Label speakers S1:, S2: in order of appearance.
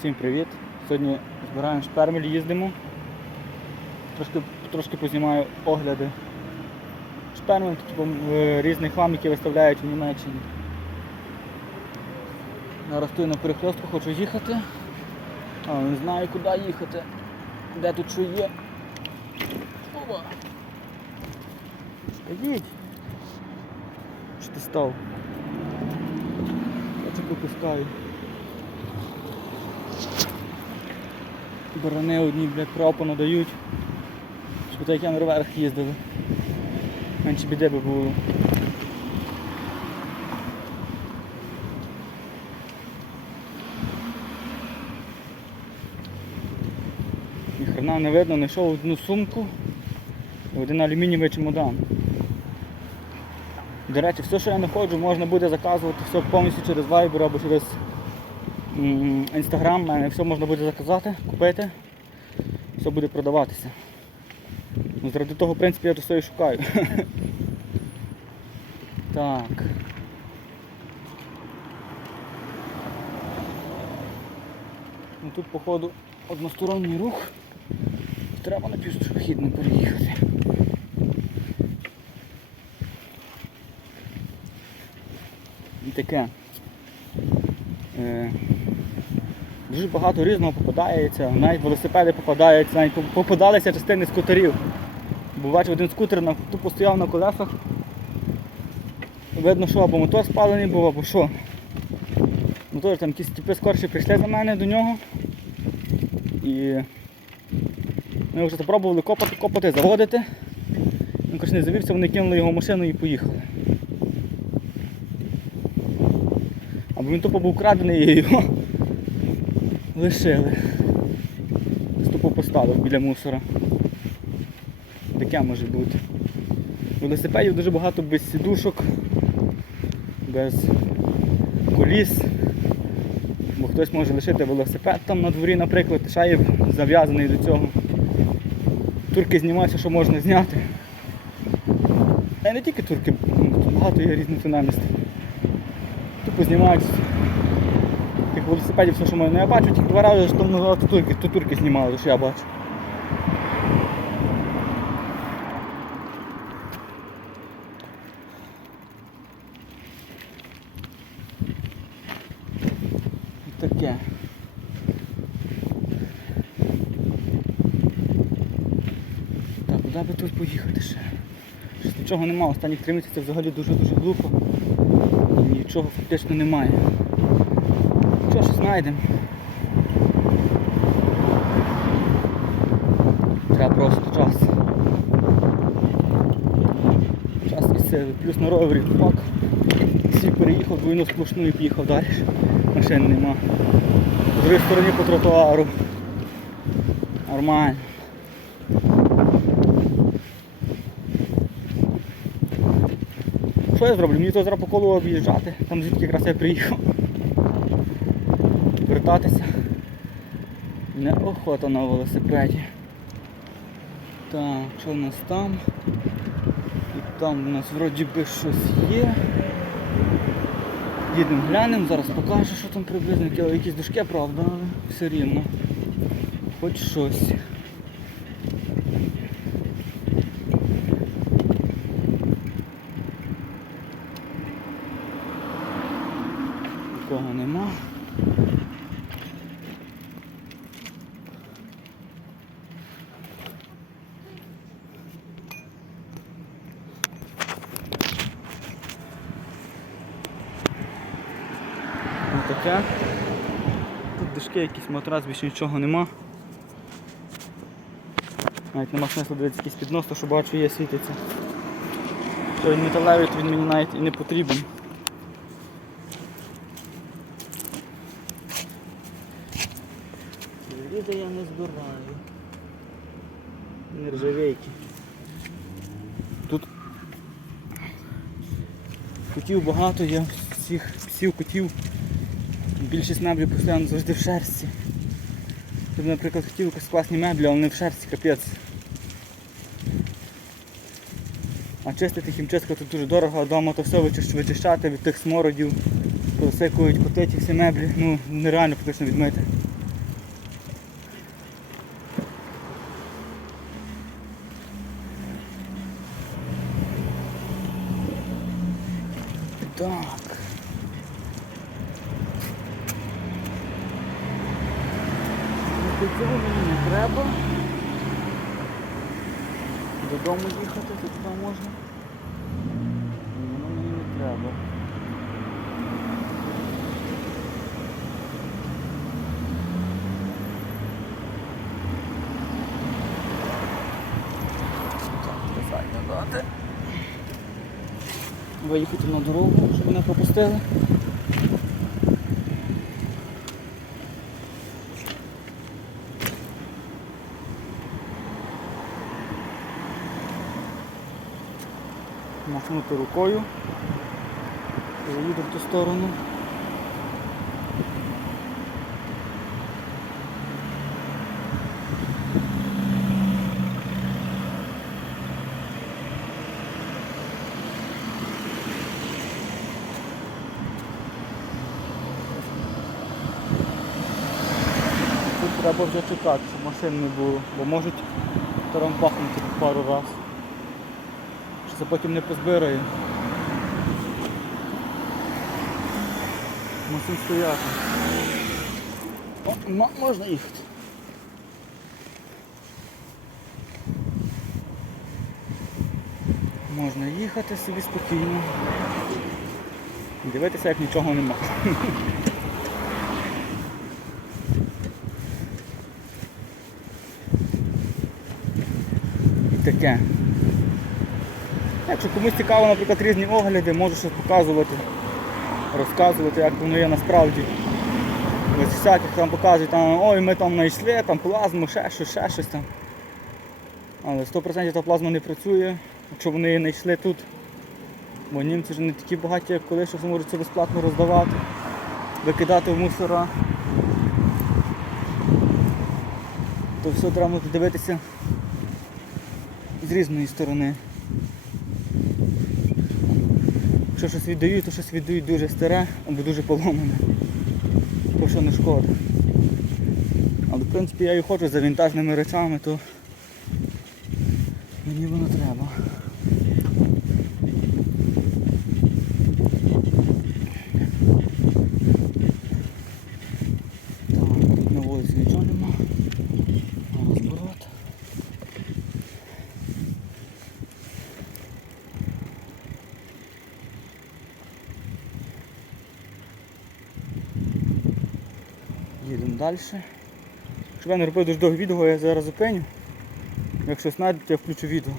S1: Всім привіт! Сьогодні збираємо шпермель, їздимо. Трошки, трошки познімаю огляди. Шпермель типу, різних вам, які виставляють в Німеччині. Зараз стою на перехрестку, хочу їхати. Але не знаю куди їхати. Де тут що є. Опа! Їдь! Що ти став? Я це пропускаю. Барани одні, блядь, пропу надають. Щоб так як наверх їздили. Менше біди би було. Ніхрена не видно, знайшов одну сумку один алюмінієвий чемодан. До речі, все, що я знаходжу, можна буде заказувати все повністю через Viber або через м, Instagram. Мене все можна буде заказати, купити, все буде продаватися. Ну, заради того, в принципі, я все і шукаю. Так. Ну тут, походу, односторонній рух. Треба на пішохідно переїхати. І таке. Е, дуже багато різного попадається, навіть велосипеди попадаються, навіть попадалися частини скутерів. Бо бачив, один скутер на, тупо стояв на колесах. Видно, що або мотор спалений був, або що. Ну теж там якісь типи скорші прийшли за мене до нього. І ми вже спробували копати, копати, заводити. Він коротше, не завівся, вони кинули його машину і поїхали. Або він тупо був крадений і його лишили. Десь Тупо поставив біля мусора. Таке може бути. Велосипедів дуже багато без сідушок, без коліс. Бо хтось може лишити велосипед там на дворі, наприклад, шаїв зав'язаний до цього. Турки знімаються, що можна зняти. Та й не тільки турки, багато є різних національностей. Тупо знімають тих велосипедів, все, що можна. Ну, я бачу, тільки два рази, що там ну, то турки, знімали, що я бачу. Таке. Так, куди би тут поїхати ще? Щось нічого немає, останні три місяці взагалі дуже-дуже глухо. І нічого фактично немає. Що ж знайдемо? Треба просто час. Час і сили. Плюс на ровері пак. Всі переїхав двойну сплошну і поїхав далі. Машин нема. По другій стороні по тротуару. Нормально. Що я зроблю? Мені то зараз по колу об'їжджати, там звідки якраз я приїхав. Вертатися. Неохота на велосипеді. Так, що в нас там? І там у нас вроді би щось є. Їдемо глянемо, зараз покажу, що там приблизно, якісь дужки, правда, але все рівно. Хоч щось. Нікого нема. Таке. Тут дишки якісь матрас, більше нічого нема. Навіть нема смислу дивитися якийсь піднос, то що бачу є світиться. Той металевий то він мені навіть і не потрібен. Віда я не збираю. Нержавейки. Тут котів багато, є всіх псів, котів. Більшість меблів постійно завжди в шерсті. Тут, наприклад, хотів якось класні меблі, але не в шерсті, капець. А чистити хімчистка тут дуже дорого, а вдома то все вичищати від тих смородів, посикують коти ті всі меблі, ну нереально фактично відмити. Так. Треба. Додому їхати, тут там можна. Воно мені не треба. Виїхати на дорогу, щоб мене пропустили. Махнути рукою. Заїду в ту сторону. Треба вже чекати, щоб машин не було, бо можуть тарампахнути пару разів це потім не позбирає. Мусимо стояти. О, можна їхати. Можна їхати собі спокійно. Дивитися, як нічого нема. І таке. Якщо комусь цікаво, наприклад, різні огляди, можу щось показувати, розказувати, як воно є насправді. Ось всяких там показують, там, ой, ми там знайшли, там плазму, ще щось, ще щось там. Але 100% та плазма не працює, якщо вони її знайшли тут. Бо німці ж не такі багаті, як колись, що зможуть це безплатно роздавати, викидати в мусора. То все треба дивитися з різної сторони. Якщо щось віддають, то щось віддають дуже старе або дуже поломане. То що не шкода. Але в принципі я і хочу за вінтажними речами, то мені воно треба. Так, тут на вулиці нічого нема. Розворот. Їдемо далі. Щоб я не робив дуже довго відео, я зараз зупиню. Якщо знайдете, я включу відео.